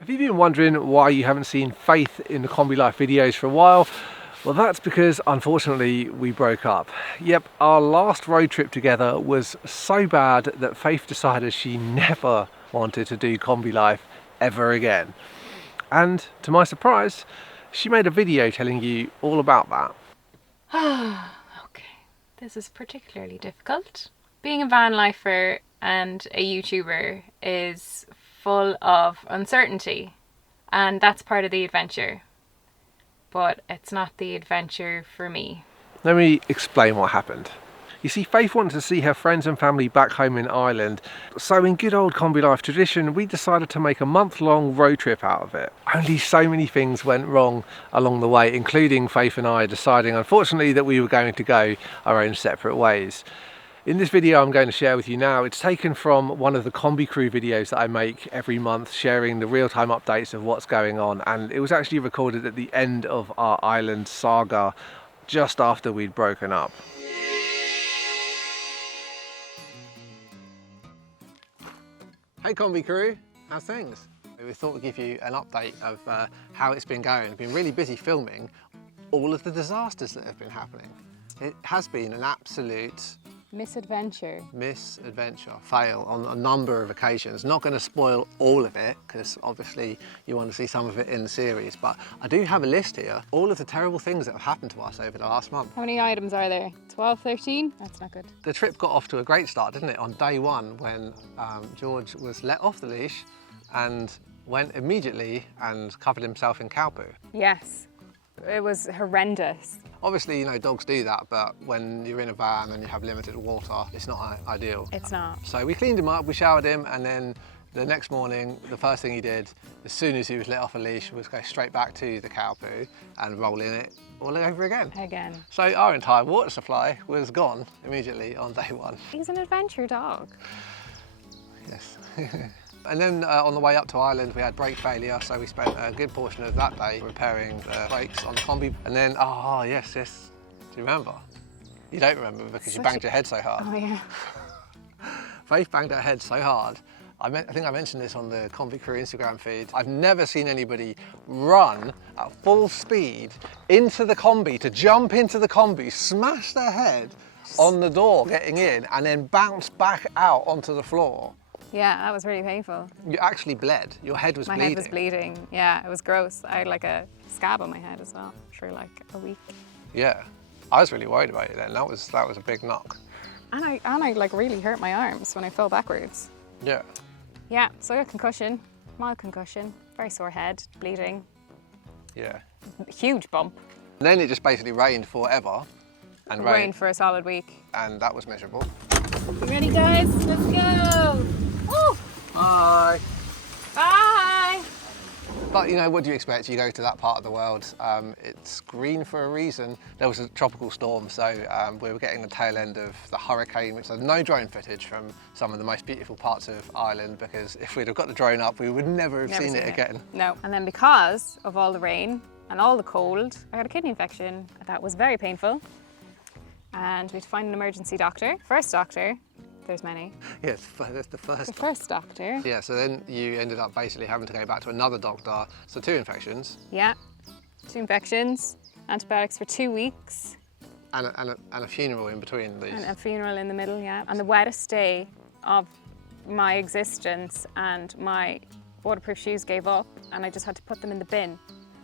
Have you been wondering why you haven't seen Faith in the Kombi Life videos for a while? Well, that's because unfortunately we broke up. Yep, our last road trip together was so bad that Faith decided she never wanted to do Kombi Life ever again. And to my surprise, she made a video telling you all about that. Okay, this is particularly difficult. Being a van lifer and a YouTuber is full of uncertainty, and that's part of the adventure. But it's not the adventure for me. Let me explain what happened. You see, Faith wanted to see her friends and family back home in Ireland, so in good old Kombi Life tradition, we decided to make a month-long road trip out of it. Only so many things went wrong along the way, including Faith and I deciding, unfortunately, that we were going to go our own separate ways. In this video I'm going to share with you now, it's taken from one of the Kombi Crew videos that I make every month, sharing the real-time updates of what's going on, and it was actually recorded at the end of our island saga, just after we'd broken up. Hey Kombi Crew, how's things? We thought we'd give you an update of how it's been going. We've been really busy filming all of the disasters that have been happening. It has been an absolute Misadventure, fail on a number of occasions. Not going to spoil all of it because obviously you want to see some of it in the series, but I do have a list here, all of the terrible things that have happened to us over the last month. How many items are there? 12, 13? That's not good. The trip got off to a great start, didn't it? On day one, when George was let off the leash and went immediately and covered himself in cow poo. Yes, it was horrendous. Obviously, you know, dogs do that, but when you're in a van and you have limited water, it's not ideal. It's not. So we cleaned him up, we showered him, and then the next morning, the first thing he did, as soon as he was let off a leash, was go straight back to the cow poo and roll in it all over again. So our entire water supply was gone immediately on day one. He's an adventure dog. Yes. And then on the way up to Ireland, we had brake failure, so we spent a good portion of that day repairing the brakes on the Kombi. And then, oh yes, do you remember? You don't remember because you banged your head so hard. Oh yeah. Faith banged her head so hard. I think I mentioned this on the Kombi Crew Instagram feed. I've never seen anybody run at full speed into the Kombi, to jump into the Kombi, smash their head on the door getting in, and then bounce back out onto the floor. Yeah, that was really painful. You actually bled. Your head was bleeding. My head was bleeding. Yeah, it was gross. I had like a scab on my head as well for like a week. Yeah, I was really worried about it then. That was a big knock. And I like really hurt my arms when I fell backwards. Yeah. Yeah, so I got concussion, mild concussion, very sore head, bleeding. Yeah. Huge bump. And then it just basically rained forever. And rained for a solid week. And that was miserable. You ready, guys? Let's go! Woo! Bye. Bye! But you know, what do you expect? You go to that part of the world, it's green for a reason. There was a tropical storm, so we were getting the tail end of the hurricane, which there's no drone footage from some of the most beautiful parts of Ireland, because if we'd have got the drone up, we would never have seen it again. No. And then because of all the rain and all the cold, I got a kidney infection. That was very painful. And we had to find an emergency doctor. First doctor, there's many. Yes, that's the first. The first doctor. Yeah, so then you ended up basically having to go back to another doctor. So 2 infections. Yeah, 2 infections, antibiotics for 2 weeks. And a funeral in between these. And a funeral in the middle, yeah. And the wettest day of my existence, and my waterproof shoes gave up, and I just had to put them in the bin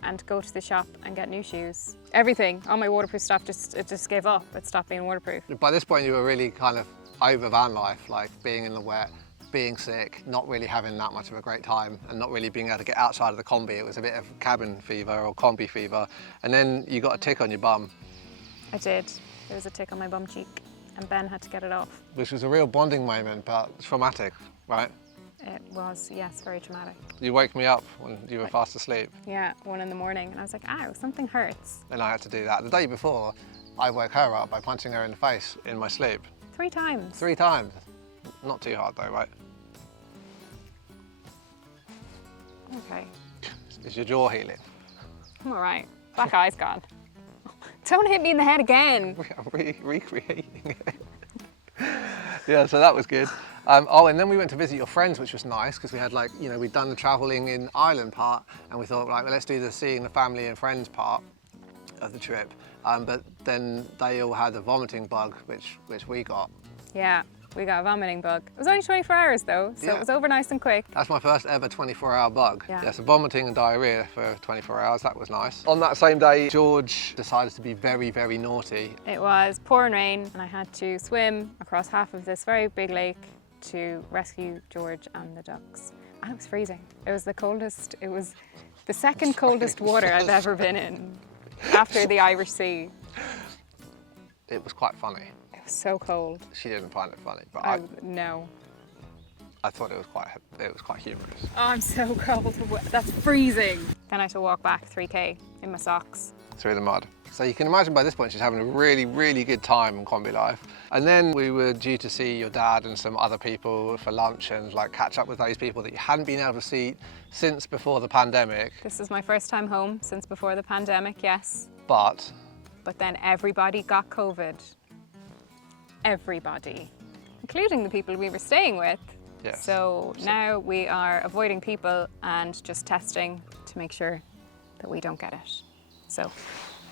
and go to the shop and get new shoes. Everything, all my waterproof stuff, it just gave up. It stopped being waterproof. By this point, you were really kind of over van life, like being in the wet, being sick, not really having that much of a great time, and not really being able to get outside of the Kombi. It was a bit of cabin fever or Kombi fever. And then you got a tick on your bum. I did. There was a tick on my bum cheek, and Ben had to get it off. Which was a real bonding moment, but traumatic, right? It was, yes, very traumatic. You woke me up when you were fast asleep. Yeah, 1 in the morning, and I was like, ow, something hurts. And I had to do that. The day before, I woke her up by punching her in the face in my sleep. 3 times. 3 times. Not too hard though, right? Okay. Is your jaw healing? I'm all right. Black eye's gone. Don't hit me in the head again. I'm recreating it. Yeah, so that was good. Oh, and then we went to visit your friends, which was nice because we had like, you know, we'd done the travelling in Ireland part, and we thought, right, well, let's do the seeing the family and friends part of the trip. But then they all had a vomiting bug, which we got. Yeah, we got a vomiting bug. It was only 24 hours though, so it was over nice and quick. That's my first ever 24-hour bug. Yeah. So vomiting and diarrhea for 24 hours, that was nice. On that same day, George decided to be very, very naughty. It was pouring rain and I had to swim across half of this very big lake to rescue George and the ducks. And it was freezing. It was the coldest, it was the second coldest water I've ever been in after the Irish Sea. It was quite funny. It was so cold. She didn't find it funny, but No. I thought it was quite humorous. Oh, I'm so cold. That's freezing. Then I had to walk back 3k in my socks. Through the mud. So you can imagine by this point she's having a really, really good time in Kombi Life. And then we were due to see your dad and some other people for lunch and like catch up with those people that you hadn't been able to see since before the pandemic. This is my first time home since before the pandemic, yes. But then everybody got COVID. Everybody, including the people we were staying with. yes. So now we are avoiding people and just testing to make sure that we don't get it. So,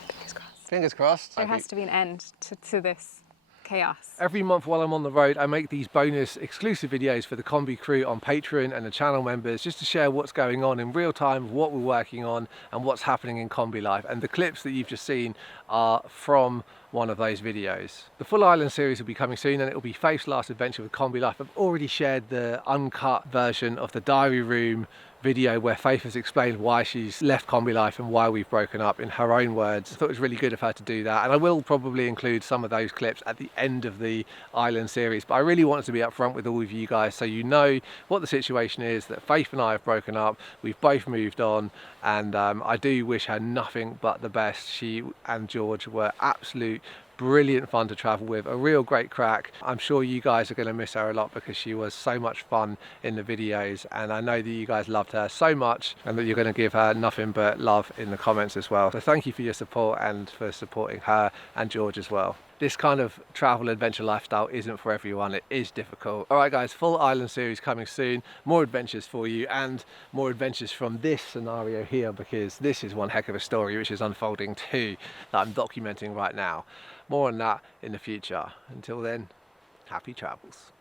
fingers crossed. Fingers crossed. There has to be an end to this chaos. Every month while I'm on the road, I make these bonus exclusive videos for the Kombi crew on Patreon and the channel members, just to share what's going on in real time, what we're working on and what's happening in Kombi Life. And the clips that you've just seen are from one of those videos. The full Island series will be coming soon, and it will be Faith's last adventure with Kombi Life. I've already shared the uncut version of the diary room video where Faith has explained why she's left Kombi Life and why we've broken up in her own words. I thought it was really good of her to do that, and I will probably include some of those clips at the end of the Island series, but I really wanted to be upfront with all of you guys so you know what the situation is, that Faith and I have broken up, we've both moved on, and I do wish her nothing but the best. She and George were absolute brilliant fun to travel with, a real great crack. I'm sure you guys are going to miss her a lot because she was so much fun in the videos, and I know that you guys loved her so much and that you're going to give her nothing but love in the comments as well. So thank you for your support and for supporting her and George as well. This kind of travel adventure lifestyle isn't for everyone. It is difficult. All right guys, full Island series coming soon. More adventures for you and more adventures from this scenario here, because this is one heck of a story which is unfolding too, that I'm documenting right now. More on that in the future. Until then, happy travels.